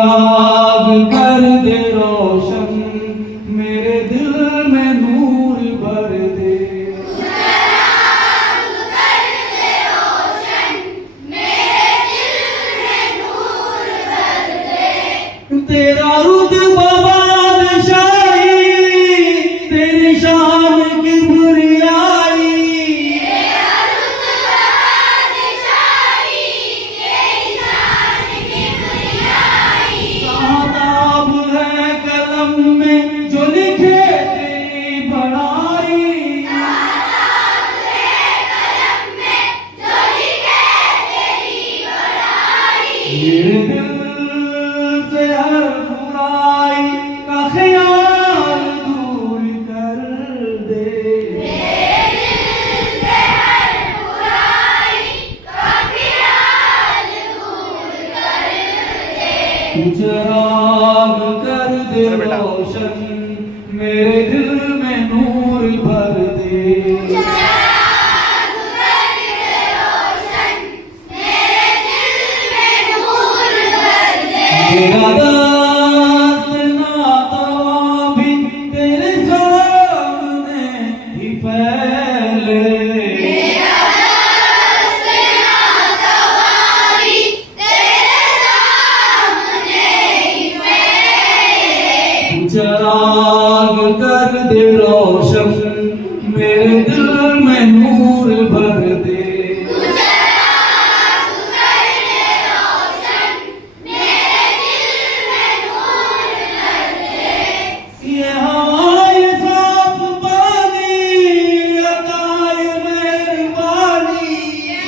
चिराग कर दे रोशन, मेरे दिल में नूर भर दे। चिराग कर दे रोशन, मेरे दिल में नूर भर दे। तेरा रुतबा बादशाही, तेरी शान की बुरियाई, तेरा रुतबा बादशाही, तेरी शान की बुरियाई। ताब है कलम में जो लिखे तेरी बड़ाई, ताब है कलम में जो लिखे तेरी बड़ाई। मेरे दिल से हर बुराई का ख्याल दूर कर दे। मेरे दिल से हर बुराई का ख्याल दूर कर दे। चिराग कर दे रोशन, मेरे दिल में नूर भर दे। चिराग कर दे रोशन, मेरे दिल में नूर भर दे। मेरा दास्त नातवा भी तेरे सामने ही फैले, मेरा दास्त नातवारी तेरे सामने ही फैले। चिराग कर दे रोशन, मेरे दिल में नूर भर दे। चिराग कर दे रोशन, मेरे दिल में नूर भर दे। ये हवाए साफ पानी, अताए मेहरबानी,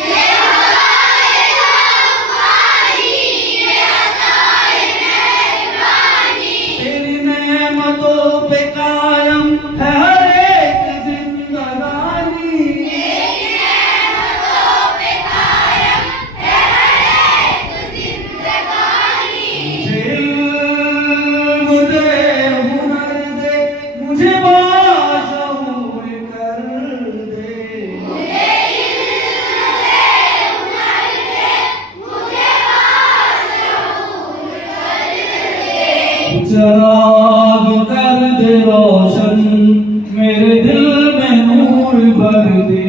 ये हवाए साफ पानी, ये अताए मेहरबानी। तेरी नेमतों पे कायम है हर एक जिंदगानी। तेरी नेमतों पे कायम है हर एक जिंदगानी। मुझे हुनर दे, मुझे बाशऊर कर दे। मुझे इल्म दे, हुनर दे, मुझे बाशऊर कर दे। चिराग कर दे रोशन, मेरे दिल में नूर भर दे।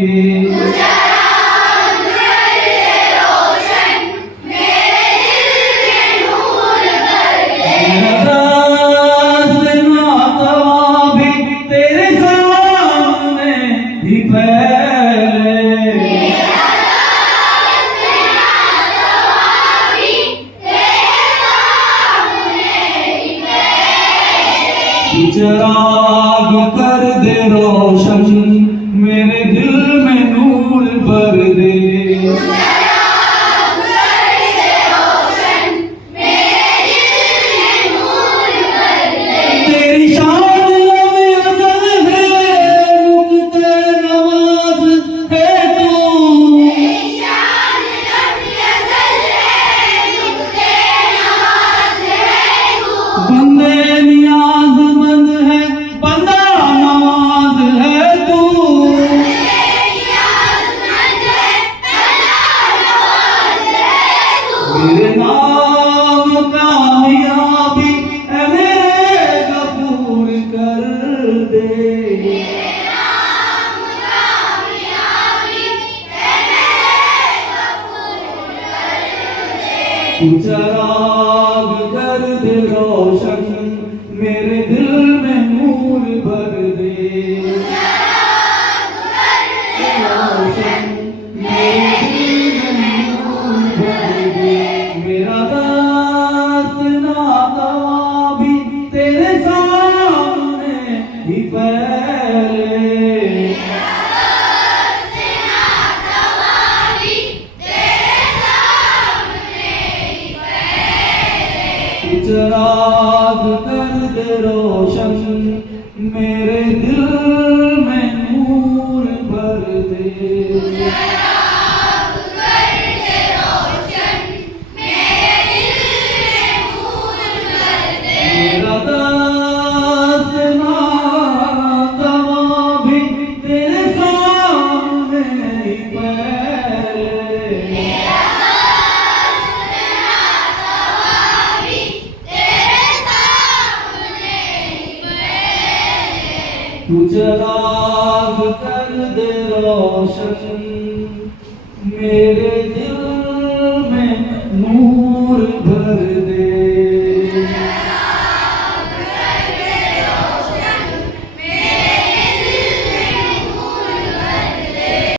चिराग कर दे रोशन, मेरे दिल में नूर भर दे। मेरा दास्त नातवा भी तेरे सामने ही फैले, मेरा दास्त नातवारी तेरे सामने ही फैले। चिराग कर दे रोशन, मेरे दिल में नूर भर दे। चिराग कर दे रोशन, मेरे दिल में नूर भर दे। तेरी शान लम्हे अज़ल है, नुक्ते नवाज़ है तू। तेरी शान लम्हे अज़ल है, नुक्ते नवाज़ है तू। बंदे नियाज़मंद है, बंदा नवाज़ है तू। मेरे नाम कामयाबी है, मेरे गफूर कर दे। चिराग कर दे रोशन, मेरे दिल में नूर भर दे। रोशन, मेरे दिल में नूर भर दे। मेरा दास्त नातवा भी तेरे सामने ही फैले, चिराग कर दे रोशन, मेरे दिल में नूर भर दे। चिराग कर दे रोशन, मेरे दिल में नूर भर दे। मेरा दास्त नातवा भी तेरे सामने ही फैले, मेरा दास्त नातवा तू चराग कर दे रोशन मेरे दिल में नूर भर दे